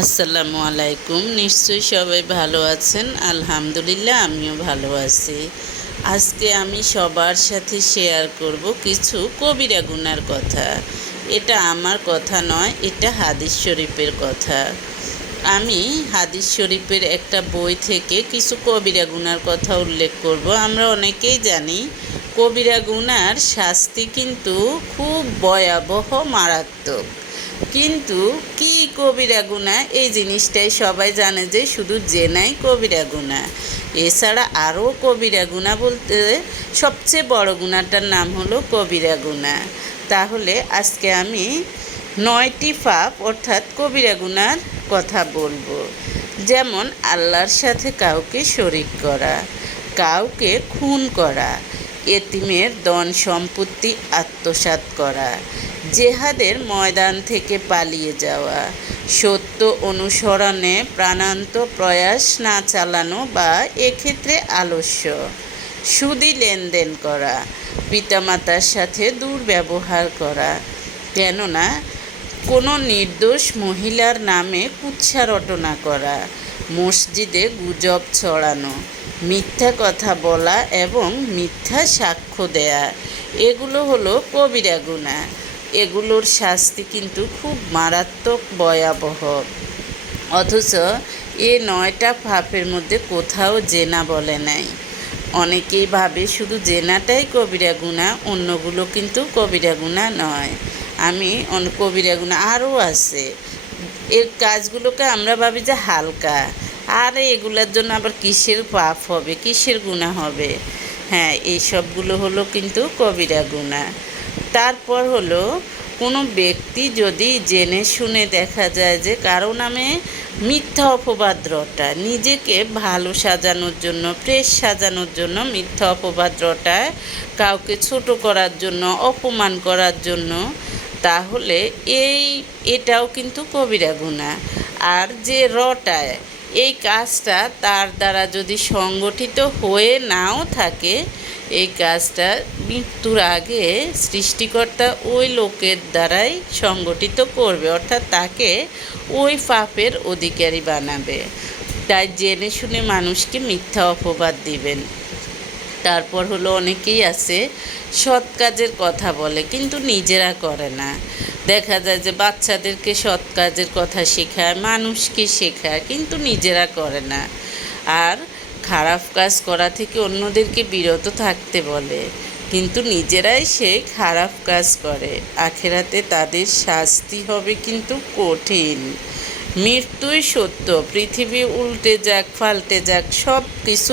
আসসালামু আলাইকুম। নিশ্চয়ই সবাই ভালো আছেন। আলহামদুলিল্লাহ আমিও ভালো আছি। আজকে আমি সবার সাথে শেয়ার করব কিছু কবিরা গুনার কথা। এটা আমার কথা নয়, এটা হাদিস শরীফের কথা। আমি হাদিস শরীফের একটা বই থেকে কিছু কবিরা গুনার কথা উল্লেখ করব। আমরা অনেকেই জানি কবিরা গুনার শাস্তি কিন্তু খুব ভয়াবহ, মারাত্মক। কিন্তু কি কবিরা গুনাহ, এই জিনিসটাই সবাই জানে যে শুধু জেনাই কবিরা গুনাহ। এছাড়া আরও কবিরা গুনাহ বলতে সবচেয়ে বড় গুনাহটার নাম হলো কবিরা গুনাহ। তাহলে আজকে আমি 9টি পাপ অর্থাৎ কবিরা গুনার কথা বলবো। যেমন আল্লাহর সাথে কাউকে শরিক করা, কাউকে খুন করা, এতিমের ধন সম্পত্তি আত্মসাৎ করা, জেহাদের ময়দান থেকে পালিয়ে যাওয়া, সত্য অনুসরণে প্রাণান্ত প্রয়াস না চালানো বা এক্ষেত্রে আলস্য, সুদি লেনদেন করা, পিতামাতার সাথে দুর্ব্যবহার করা, কেননা কোনো নির্দোষ মহিলার নামে কুৎসা রটনা করা, মসজিদে গুজব ছড়ানো, মিথ্যা কথা বলা এবং মিথ্যা সাক্ষ্য দেয়া, এগুলো হলো কবিরা গুনাহ। এগুলোর শাস্তি কিন্তু খুব মারাত্মক, ভয়াবহ। অথচ এ 9টা পাপের মধ্যে কোথাও জেনা বলে নাই। অনেকেই ভাবে শুধু জেনাটাই কবিরা গুনাহ, অন্যগুলো কিন্তু কবিরা গুনাহ নয়। কবিরা গুনাহ আরও আছে। এর কাজগুলোকে আমরা ভাবি যে হালকা, আর এগুলোর জন্য আবার কিসের পাপ হবে, কিসের গুনাহ হবে। হ্যাঁ, এই সবগুলো হলো কিন্তু কবিরা গুনাহ। তারপর হলো কোনো ব্যক্তি যদি জেনে শুনে দেখা যায় যে কারো নামে মিথ্যা অপবাদ রটায়, নিজেকে ভালো সাজানোর জন্য, ফ্রেশ সাজানোর জন্য মিথ্যা অপবাদ রটায়, কাউকে ছোট করার জন্য, অপমান করার জন্য, তাহলে এটাও কিন্তু কবিরা গুনাহ। আর যে রটায়, এই কাজটা তার দ্বারা যদি সংগঠিত হয়ে নাও থাকে, এই কাজটা মৃত্যুর আগে সৃষ্টিকর্তা ওই লোকের দ্বারাই সংগঠিত করবে, অর্থাৎ তাকে ওই পাপের অধিকারী বানাবে। তাই জেনে শুনে মানুষকে মিথ্যা অপবাদ দিবেন। তারপর হলো অনেকেই আছে সৎ কাজের কথা বলে কিন্তু নিজেরা করে না। দেখা যায় যে বাচ্চাদেরকে সৎ কাজের কথা শেখায়, মানুষকে শেখায়, কিন্তু নিজেরা করে না। আর খারাপ কাজ করা থেকে অন্যদেরকে বিরত থাকতে বলে, কিন্তু নিজেরাই সেই খারাপ কাজ করে। আখেরাতে তাদের শাস্তি হবে কিন্তু কঠিন। মৃত্যুই সত্য, পৃথিবী উল্টে যাক পাল্টে যাক, সব কিছু